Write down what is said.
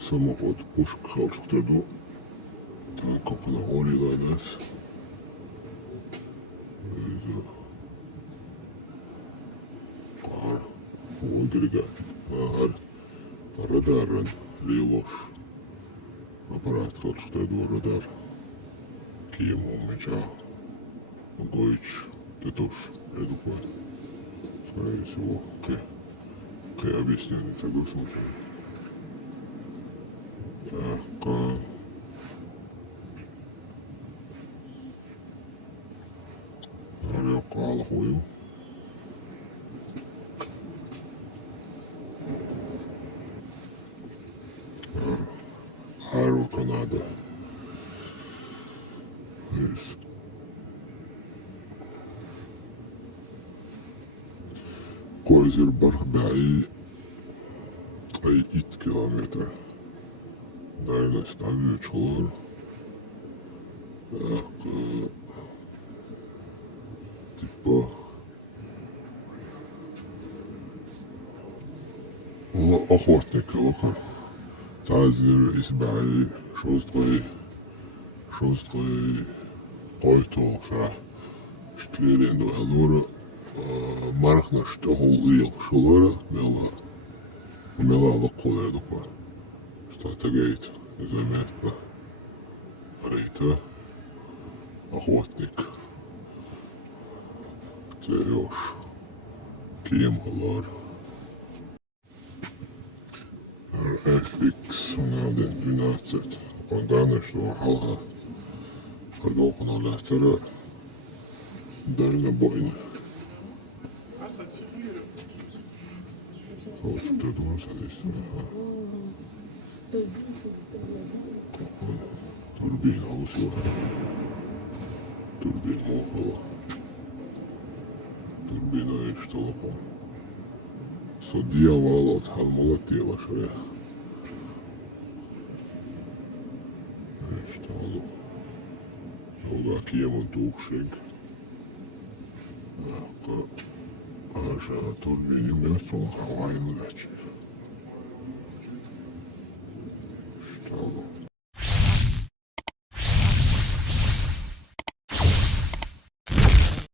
самоход пушк халчуктарду какуда орилайдас qar uygriga har radarın liloş аппарат халчуктарду радар кием умеча гоич тетуш эдуфой скорее всего к объясню не согласился. Qala qo'yu Aero Canada is Koizer Barba'i ay 2 kilometre dairesinde uçuyor. Типа охотник лоха. Тазер избали шостой който ша штверенду алора мархна что ил шулора мела локола дупа. Что это гейт заметно. Рейта охотник. Ceļš, Kiemholāra ar FX un L19. Un Danish to halā ar dolkunu lēcerā dальнобойно. Вот что ты думаешь здесь? Турбина усила. Турбина мохала. Турбина и штолопом. Судья валот халмолотила шея. Штолу. Угак ему тухшик. Аша турбине мясо хавай мудачи. Штолу.